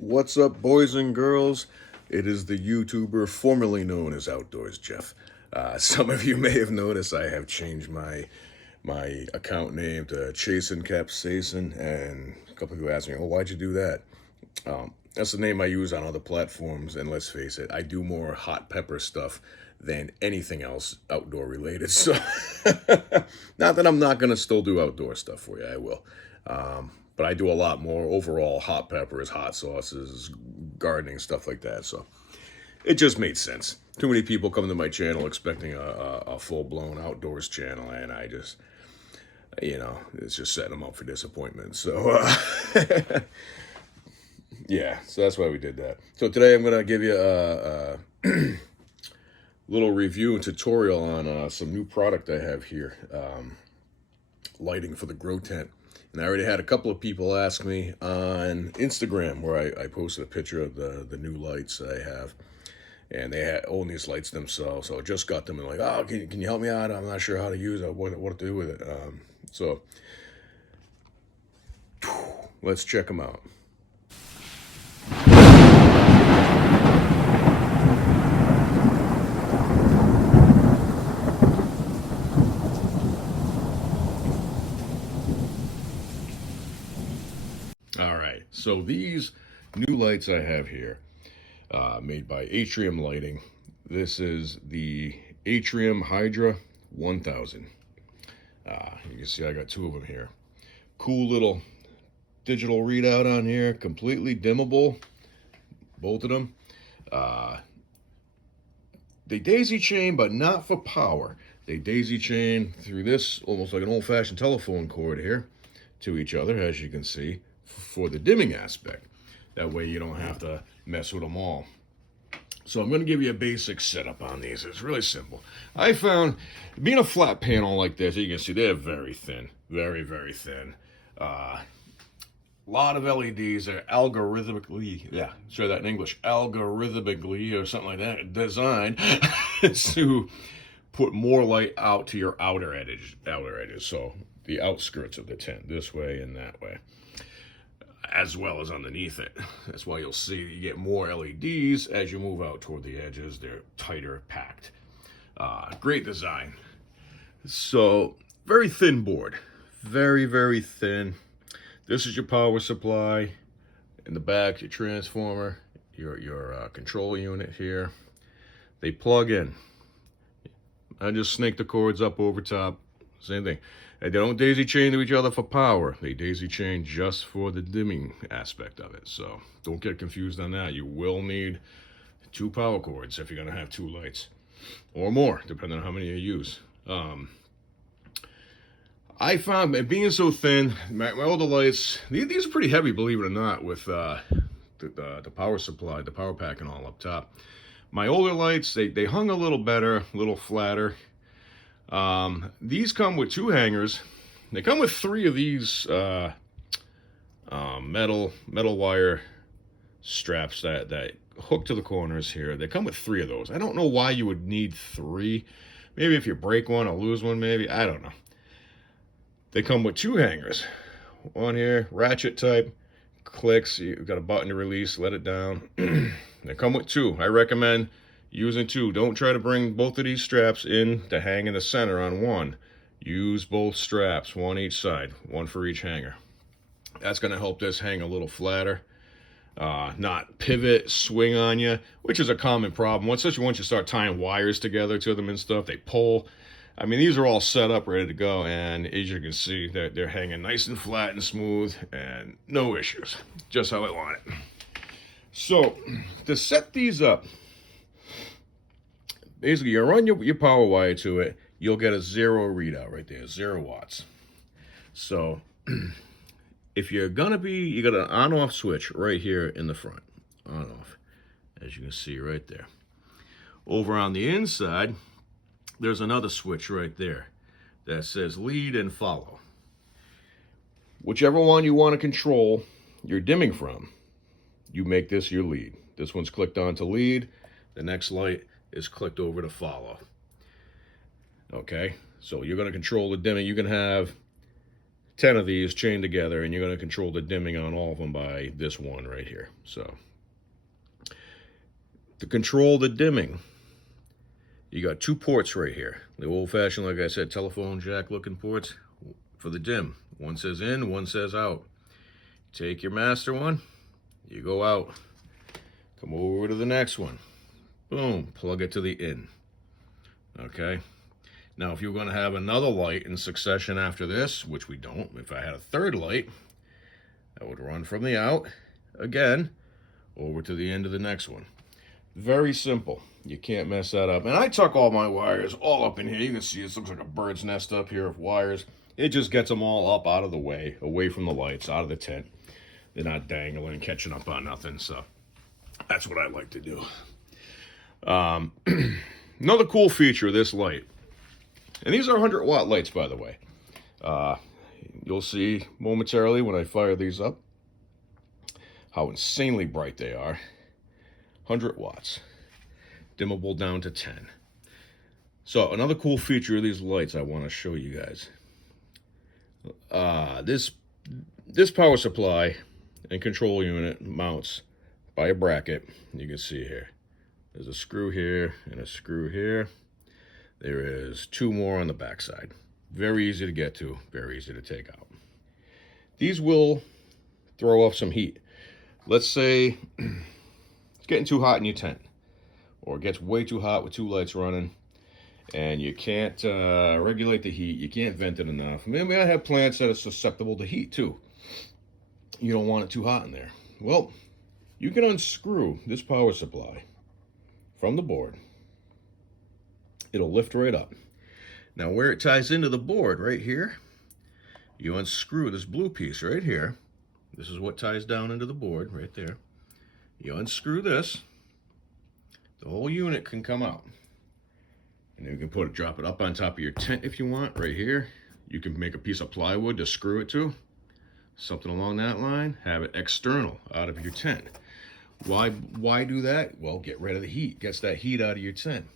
What's up, boys and girls? It is the YouTuber formerly known as Outdoors Jeff. Some of you may have noticed I have changed my account name to Chasin' Capsaicin, and a couple of you asked me, "Oh, why'd you do that?" That's the name I use on other platforms, and let's face it, I do more hot pepper stuff than anything else outdoor related. So, not that I'm not gonna still do outdoor stuff for you, I will. But I do a lot more overall hot peppers, hot sauces, gardening, stuff like that. So it just made sense. Too many people come to my channel expecting a full-blown outdoors channel, and I just, it's just setting them up for disappointment. So, yeah, so that's why we did that. So today I'm going to give you a little review and tutorial on some new product I have here. Lighting for the grow tent. And I already had a couple of people ask me on Instagram where I posted a picture of the new lights I have. And they own these lights themselves. So I just got them and like, oh, can you help me out? I'm not sure how to use it, what to do with it. So let's check them out. All right, so these new lights I have here, made by Atrium Lighting. This is the Atreum Hydra 1000. You can see I got two of them here. Cool little digital readout on here, completely dimmable, both of them. They daisy chain, but not for power. They daisy chain through this, almost like an old-fashioned telephone cord here, to each other, as you can see, for the dimming aspect. That way you don't have to mess with them all. So I'm going to give you a basic setup on these. It's really simple. I found, being a flat panel like this, you can see they're very thin. Very, very thin. A lot of LEDs are algorithmically, say that in English, algorithmically or something like that, designed to put more light out to your outer edges. So the outskirts of the tent, this way and that way, as well as underneath it. That's why you'll see you get more LEDs as you move out toward the edges. They're tighter packed. Great design. So very thin board, very, very thin. This is your power supply. In the back, your transformer, your control unit here. They plug in. I just snake the cords up over top. Same thing. And they don't daisy chain to each other for power. They daisy chain just for the dimming aspect of it. So don't get confused on that. You will need two power cords if you're going to have two lights. Or more, depending on how many you use. I found, being so thin, my older lights, these are pretty heavy, believe it or not, with the power supply, the power pack and all up top. My older lights, they hung a little better, a little flatter. These come with two hangers. They come with three of these metal wire straps that hook to the corners here. They come with three of those. I don't know why you would need three. Maybe if you break one or lose one, maybe. I don't know. They come with two hangers. One here, ratchet type, clicks. You've got a button to release, let it down. They come with two. I recommend using two. Don't try to bring both of these straps in to hang in the center on one. Use both straps, one each side, one for each hanger. That's going to help this hang a little flatter. Not pivot, swing on you, which is a common problem. Especially once you start tying wires together to them and stuff, they pull. I mean, these are all set up, ready to go, and as you can see, they're hanging nice and flat and smooth, and no issues. Just how I want it. So, to set these up, basically, you run your power wire to it, you'll get a 0 readout right there, 0 watts. So, if you're gonna you got an on-off switch right here in the front, on-off, as you can see right there. Over on the inside, there's another switch right there that says lead and follow. Whichever one you want to control your dimming from, you make this your lead. This one's clicked on to lead. The next light is clicked over to follow. Okay, so you're going to control the dimming. You can have 10 of these chained together, and you're going to control the dimming on all of them by this one right here. So to control the dimming, you got 2 ports right here. The old-fashioned, like I said, telephone jack looking ports for the dim. One says in, one says out. Take your master one, you go out. Come over to the next one. Boom, plug it to the in. Okay. Now, if you're going to have another light in succession after this, which we don't, if I had a third light, I would run from the out, again, over to the end of the next one. Very simple. You can't mess that up. And I tuck all my wires all up in here. You can see this looks like a bird's nest up here of wires. It just gets them all up out of the way, away from the lights, out of the tent. They're not dangling and catching up on nothing, so that's what I like to do. Another cool feature of this light, and these are 100-watt lights, by the way. You'll see momentarily when I fire these up how insanely bright they are. 100 watts, dimmable down to 10. So another cool feature of these lights I want to show you guys. This power supply and control unit mounts by a bracket. You can see here. There's a screw here and a screw here. There is 2 more on the back side. Very easy to get to, very easy to take out. These will throw off some heat. Let's say it's getting too hot in your tent, or it gets way too hot with 2 lights running, and you can't regulate the heat, you can't vent it enough. Maybe I have plants that are susceptible to heat too. You don't want it too hot in there. Well, you can unscrew this power supply from the board. It'll lift right up. Now where it ties into the board right here, you unscrew this blue piece right here. This is what ties down into the board right there. You unscrew this, the whole unit can come out. And then you can drop it up on top of your tent if you want, right here. You can make a piece of plywood to screw it to, something along that line. Have it external, out of your tent. Why do that? Well, get rid of the heat. Gets that heat out of your tent.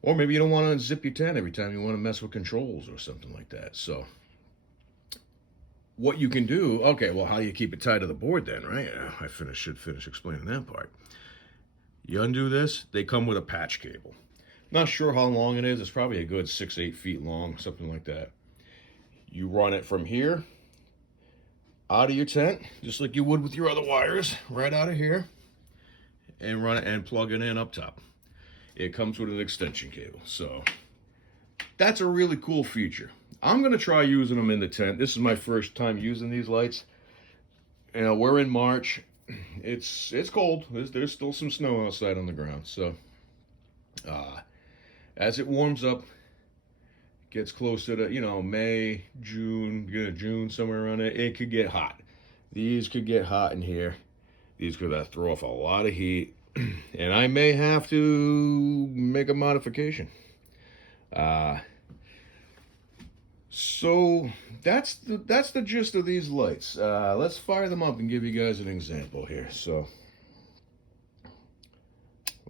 Or maybe you don't want to unzip your tent every time you want to mess with controls or something like that. So what you can do, okay, well, how do you keep it tied to the board then, right? I should finish explaining that part. You undo this, they come with a patch cable. Not sure how long it is. It's probably a good 6-8 feet long, something like that. You run it from here out of your tent, just like you would with your other wires, right out of here, and run it and plug it in up top. It comes with an extension cable. So that's a really cool feature. I'm going to try using them in the tent. This is my first time using these lights. You know, we're in March. It's cold. There's still some snow outside on the ground. So as it warms up, gets closer to, you know, May, June, somewhere around there, it could get hot. These could get hot in here. These could throw off a lot of heat. And I may have to make a modification. So that's the gist of these lights. Let's fire them up and give you guys an example here. So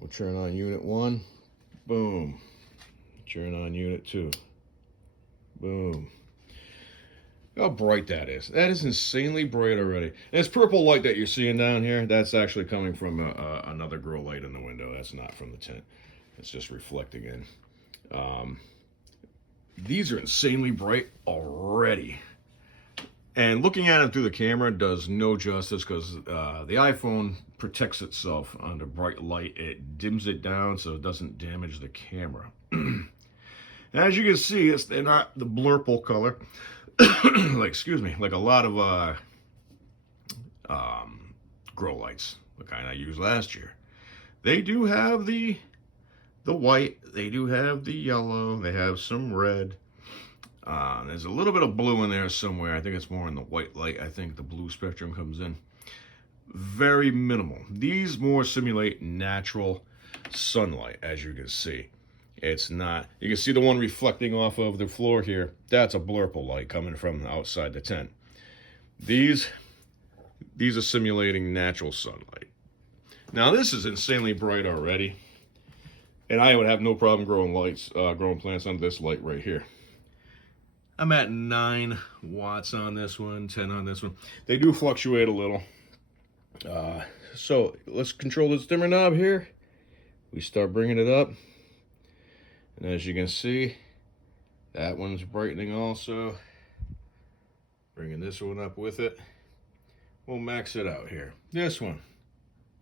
we'll turn on unit 1. Boom. Turn on unit 2. Boom. How bright that is. That is insanely bright already. And this purple light that you're seeing down here, that's actually coming from another grow light in the window. That's not from the tent. It's just reflecting in. These are insanely bright already. And looking at it through the camera does no justice, because the iPhone protects itself under bright light. It dims it down so it doesn't damage the camera. As you can see, they're not the blurple color. Excuse me, like a lot of grow lights, the kind I used last year. They do have the white, they do have the yellow, they have some red. There's a little bit of blue in there somewhere. I think it's more in the white light. I think the blue spectrum comes in. Very minimal. These more simulate natural sunlight, as you can see. It's not, you can see the one reflecting off of the floor here. That's a blurple light coming from outside the tent. These are simulating natural sunlight. Now this is insanely bright already, and I would have no problem growing plants under this light right here. I'm at 9 watts on this one, 10 on this one. They do fluctuate a little. So let's control this dimmer knob here. We start bringing it up. And as you can see, that one's brightening also. Bringing this one up with it. We'll max it out here. This one,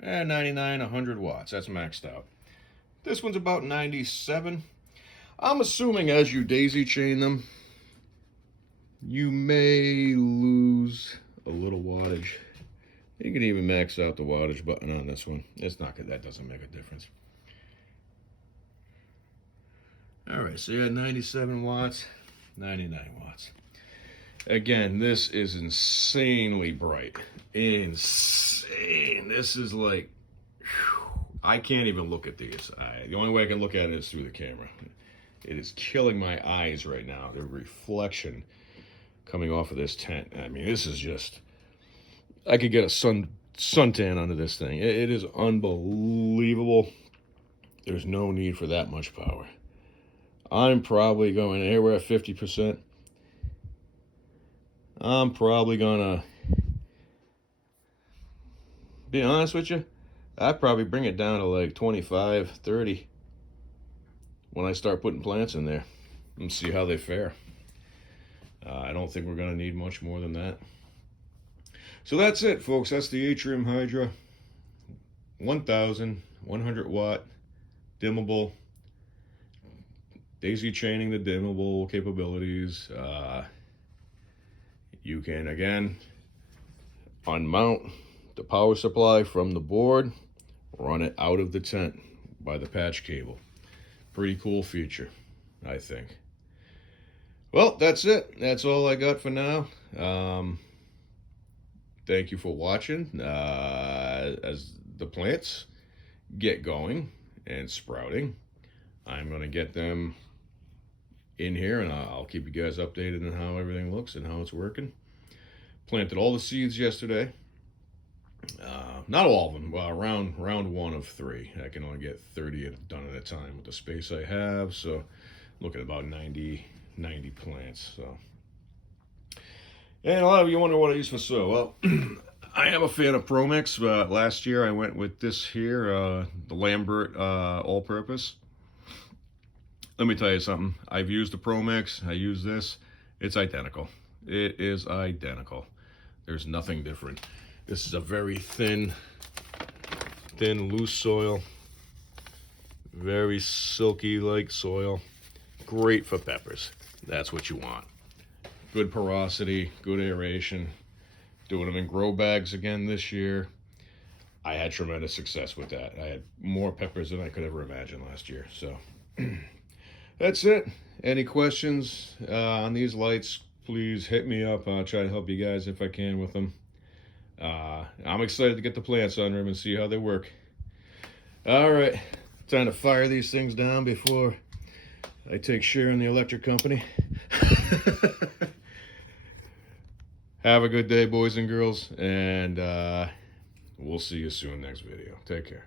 99, 100 watts. That's maxed out. This one's about 97. I'm assuming as you daisy chain them, you may lose a little wattage. You can even max out the wattage button on this one. It's not good. That doesn't make a difference. All right, so you had 97 watts, 99 watts. Again, this is insanely bright. Insane. This is like, whew, I can't even look at these. The only way I can look at it is through the camera. It is killing my eyes right now. The reflection coming off of this tent. I mean, this is just, I could get a suntan under this thing. It is unbelievable. There's no need for that much power. I'm probably going anywhere at 50%. I'm probably gonna be honest with you, I'd probably bring it down to like 25, 30 when I start putting plants in there and see how they fare. I don't think we're gonna need much more than that. So that's it, folks. That's the Atreum Hydra 1100 watt dimmable, daisy chaining the dimmable capabilities. You can, again, unmount the power supply from the board, run it out of the tent by the patch cable. Pretty cool feature, I think. Well, that's it. That's all I got for now. Thank you for watching. As the plants get going and sprouting, I'm going to get them in here, and I'll keep you guys updated on how everything looks and how it's working. Planted all the seeds yesterday. Not all of them. Round 1 of 3. I can only get 30 done at a time with the space I have, so look at about 90 plants. So, and a lot of you wonder what I use for soil. Well, I am a fan of ProMix. Last year I went with this here, the Lambert all-purpose. Let me tell you something. I've used the ProMix. I use this. It's identical. It is identical. There's nothing different. This is a very thin, loose soil. Very silky like soil. Great for peppers. That's what you want. Good porosity, good aeration. Doing them in grow bags again this year. I had tremendous success with that. I had more peppers than I could ever imagine last year. So that's it. Any questions on these lights, please hit me up. I'll try to help you guys if I can with them. I'm excited to get the plants under them and see how they work. All right, time to fire these things down before I take share in the electric company. Have a good day, boys and girls, and we'll see you soon next video. Take care.